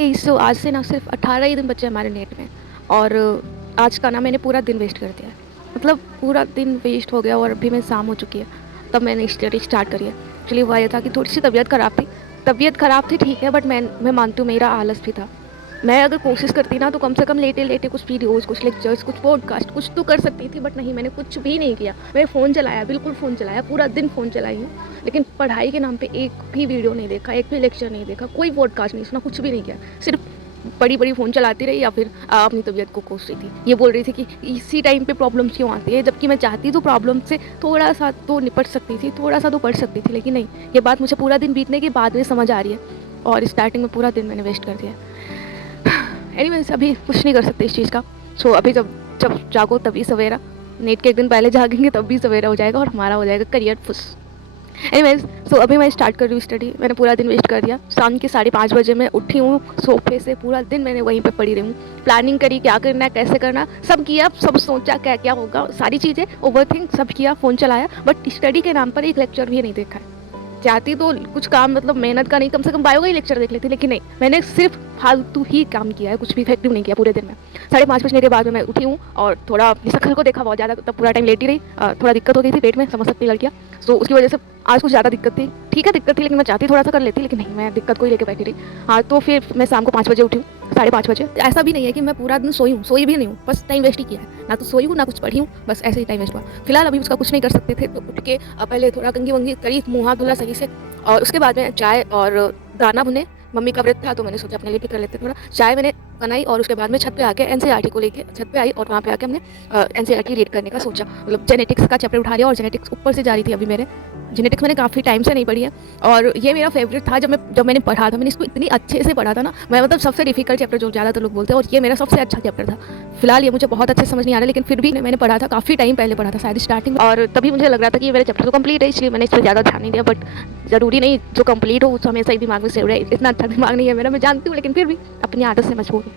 सो आज से ना सिर्फ 18 ही दिन बचे हैं हमारे नेट में, और आज का ना मैंने पूरा दिन वेस्ट कर दिया है। मतलब पूरा दिन वेस्ट हो गया और अभी मैं शाम हो चुकी है तब मैंने स्टडी स्टार्ट करी है। एक्चुअली हुआ ये था कि थोड़ी सी तबीयत ख़राब थी ठीक है, बट मैं मानती हूँ मेरा आलस भी था। मैं अगर कोशिश करती ना तो कम से कम लेटे लेटे कुछ वीडियोज़, कुछ लेक्चर्स, कुछ पॉडकास्ट कुछ तो कर सकती थी, बट नहीं, मैंने कुछ भी नहीं किया। मैंने फ़ोन चलाया, बिल्कुल फ़ोन चलाया, पूरा दिन फ़ोन चलाई हूँ, लेकिन पढ़ाई के नाम पे एक भी वीडियो नहीं देखा, एक भी लेक्चर नहीं देखा, कोई पॉडकास्ट नहीं सुना, कुछ भी नहीं किया। सिर्फ बड़ी-बड़ी फ़ोन चलाती रही या फिर अपनी तबीयत को कोस रही थी। ये बोल रही थी कि इसी टाइम पे प्रॉब्लम्स क्यों आती है, जबकि मैं चाहती तो प्रॉब्लम से थोड़ा-सा तो निपट सकती थी, थोड़ा-सा तो पढ़ सकती थी, लेकिन नहीं, ये बात मुझे पूरा दिन बीतने के बाद में समझ आ रही है और स्टार्टिंग में पूरा दिन मैंने वेस्ट कर दिया। एनीवेज़ अभी कुछ नहीं कर सकते इस चीज़ का। सो अभी जब जब जागो तभी सवेरा, नेट के एक दिन पहले जागेंगे तब भी सवेरा हो जाएगा और हमारा हो जाएगा करियर फुस। एनीवेज़ सो अभी मैं स्टार्ट कर रही हूँ स्टडी। मैंने पूरा दिन वेस्ट कर दिया। शाम के 5:30 बजे मैं उठी हूँ सोफे से, पूरा दिन मैंने वहीं पे पड़ी रही हूँ। प्लानिंग करी, क्या करना है, कैसे करना, सब किया, सब सोचा क्या क्या होगा, सारी चीज़ें ओवरथिंक सब किया, फ़ोन चलाया, बट स्टडी के नाम पर एक लेक्चर भी नहीं देखा है। चाहती तो कुछ काम, मतलब मेहनत का नहीं, कम से कम बायो का ही लेक्चर देख लेती, लेकिन नहीं, मैंने सिर्फ फालतू ही काम किया है, कुछ भी इफेक्टिव नहीं किया पूरे दिन में। 5:30 बजने के बाद में मैं उठी हूँ और थोड़ा अपनी शक्ल को देखा बहुत ज़्यादा, तब पूरा टाइम लेटी रही। थोड़ा दिक्कत हो गई थी पेट में, समझ सकती लड़कियाँ, तो उसकी वजह से आज कुछ ज़्यादा दिक्कत थी। ठीक है दिक्कत थी, लेकिन मैं चाहती थोड़ा सा कर लेती, लेकिन नहीं, मैं दिक्कत को ही लेकर बैठी रही। हाँ, तो फिर मैं शाम को 5 बजे उठी हूँ, 5:30 बजे। ऐसा भी नहीं है कि मैं पूरा दिन सोई भी नहीं हूँ, बस टाइम वेस्ट ही किया है। ना तो सोई हूँ ना कुछ पढ़ी हूँ, बस ऐसे ही टाइम वेस्ट हुआ। फिलहाल अभी उसका कुछ नहीं कर सकते थे, तो उठ के पहले थोड़ा कंघी वंगी करी, मुँह हाथ धुला सही से, और उसके बाद में चाय और दाना भुने। मम्मी का व्रत था तो मैंने सोचा अपने लिए भी कर लेते थोड़ा। चाय मैंने बनाई और उसके बाद में छत पे आके एनसीईआरटी को लेके छत पे आई और वहाँ पे आके हमने एनसीईआरटी रीड करने का सोचा। मतलब जेनेटिक्स का चैप्टर उठा लिया और जेनेटिक्स ऊपर से जा रही थी अभी मेरे। जेनेटिक्स मैंने काफ़ी टाइम से नहीं पढ़ी है और ये मेरा फेवरेट था। जब मैंने पढ़ा था, मैंने इसको इतनी अच्छे से पढ़ा था ना, मैं मतलब सबसे डिफिकल्ट चैप्टर जो ज़्यादातर लोग बोलते हैं, और ये मेरा सबसे अच्छा चैप्टर था। फिलहाल ये मुझे बहुत अच्छे समझ नहीं आ रहा, लेकिन फिर भी मैंने पढ़ा था, काफ़ी टाइम पहले पढ़ा था, शायद स्टार्टिंग में, और तभी मुझे लग रहा था कि ये मेरा चैप्टर तो कंप्लीट है, इसलिए मैंने इस पर ज़्यादा ध्यान नहीं दिया। बट ज़रूरी नहीं जो कंप्लीट हो तो हमेशा ही दिमाग में सेव रहे, इतना अच्छा दिमाग नहीं है मेरा, मैं जानती हूँ, लेकिन फिर भी अपनी आदत से मजबूर हूँ।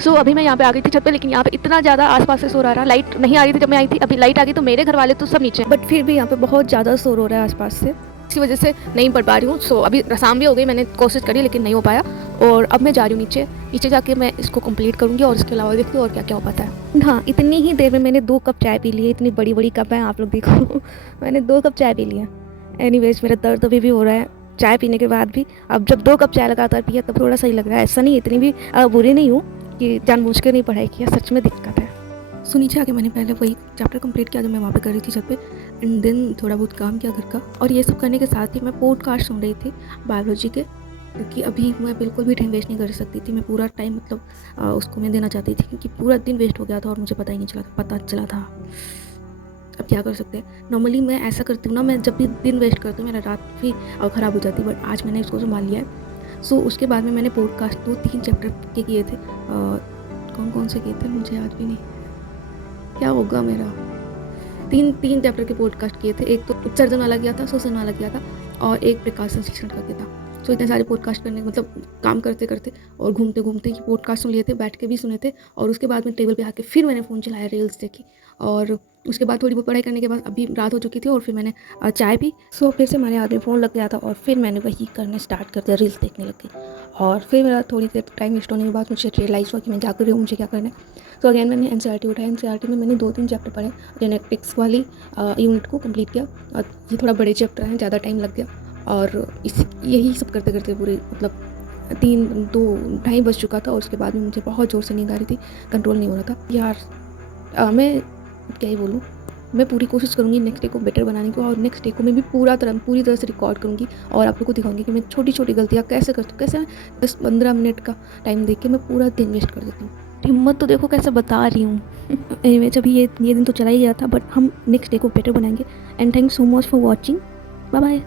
सो अभी मैं यहाँ पे आ गई थी छत पे, लेकिन यहाँ पे इतना ज़्यादा आसपास से शोर आ रहा, लाइट नहीं आ रही थी जब मैं आई थी, अभी लाइट आ गई तो मेरे घर वाले तो सब नीचे हैं, बट फिर भी यहाँ पे बहुत ज़्यादा शोर हो रहा है आसपास से, इसी वजह से नहीं पढ़ पा रही हूँ। सो अभी शाम भी हो गई, मैंने कोशिश करी लेकिन नहीं हो पाया, और अब मैं जा रही हूँ नीचे जाके मैं इसको कंप्लीट करूँगी और इसके अलावा देखती हूँ और क्या क्या हो पाता है। हाँ, इतनी ही देर में मैंने 2 कप चाय पी ली है, इतनी बड़ी बड़ी कप है, आप लोग देखो मैंने 2 कप चाय पी ली है। एनीवेज मेरा दर्द अभी भी हो रहा है चाय पीने के बाद भी। अब जब 2 कप चाय लगातार पिया तब थोड़ा सही लग रहा है। ऐसा नहीं, इतनी भी बुरी नहीं हूँ कि जानबूझ के नहीं पढ़ाई किया, सच में दिक्कत है। सो नीचे आके मैंने पहले वही चैप्टर कंप्लीट किया जो मैं वहाँ पे कर रही थी छत पे, एंड देन थोड़ा बहुत काम किया घर का, और ये सब करने के साथ ही मैं पॉडकास्ट सुन रही थी बायोलॉजी के, क्योंकि अभी मैं बिल्कुल भी टाइम वेस्ट नहीं कर सकती थी। मैं पूरा टाइम मतलब उसको मैं देना चाहती थी, क्योंकि पूरा दिन वेस्ट हो गया था और मुझे पता चला था। अब क्या कर सकते हैं। नॉर्मली मैं ऐसा करती हूँ ना, मैं जब भी दिन वेस्ट करती हूँ मेरा रात भी ख़राब हो जाती है, बट आज मैंने इसको संभाल लिया है। सो उसके बाद में मैंने पॉडकास्ट 2-3 चैप्टर के किए थे। कौन से किए थे मुझे याद भी नहीं, क्या होगा मेरा, 3 चैप्टर के पॉडकास्ट किए थे। एक तो उत्सर्जन वाला किया था, शोषण वाला किया था, और एक प्रकाश संश्लेषण का किया था। सो इतने सारे पॉडकास्ट करने मतलब काम करते करते और घूमते घूमते ये पॉडकास्ट सुन लिए थे, बैठ के भी सुने थे, और उसके बाद में टेबल पे आके फिर मैंने फ़ोन चलाया, रील्स देखी, और उसके बाद थोड़ी बहुत पढ़ाई करने के बाद अभी रात हो चुकी थी और फिर मैंने चाय पी। सो फिर से मेरे हाथ में फ़ोन लग गया था और फिर मैंने वही करने स्टार्ट कर दिया, रील्स देखने लग गई, और फिर मेरा थोड़ी देर टाइम वेस्ट होने के बाद मुझे रियलाइज़ हुआ कि मैं जाकर रही हूँ, मुझे क्या करना है। तो अगेन मैंने एनसीईआरटी उठाया, एनसीईआरटी में मैंने 2-3 चैप्टर पढ़े, जेनेटिक्स वाली यूनिट को कंप्लीट किया, और ये थोड़ा बड़े चैप्टर हैं, ज़्यादा टाइम लग गया, और यही सब करते करते पूरे मतलब 2 ढाई बज चुका था, और उसके बाद में मुझे बहुत ज़ोर से नींद आ रही थी, कंट्रोल नहीं हो रहा था यार। मैं क्या ही बोलूँ, मैं पूरी कोशिश करूँगी नेक्स्ट डे को बेटर बनाने की, और नेक्स्ट डे को मैं भी पूरी तरह से रिकॉर्ड करूँगी और आप लोग को दिखाऊंगी कि मैं छोटी छोटी गलतियाँ कैसे करती हूँ, कैसे 10-15 मिनट का टाइम देख के मैं पूरा दिन वेस्ट कर देती हूँ। हिम्मत तो देखो कैसे बता रही हूँ एनीवेज अभी ये दिन तो चला ही गया था, बट हम नेक्स्ट डे को बेटर बनाएंगे। And thanks so much for watching, bye bye.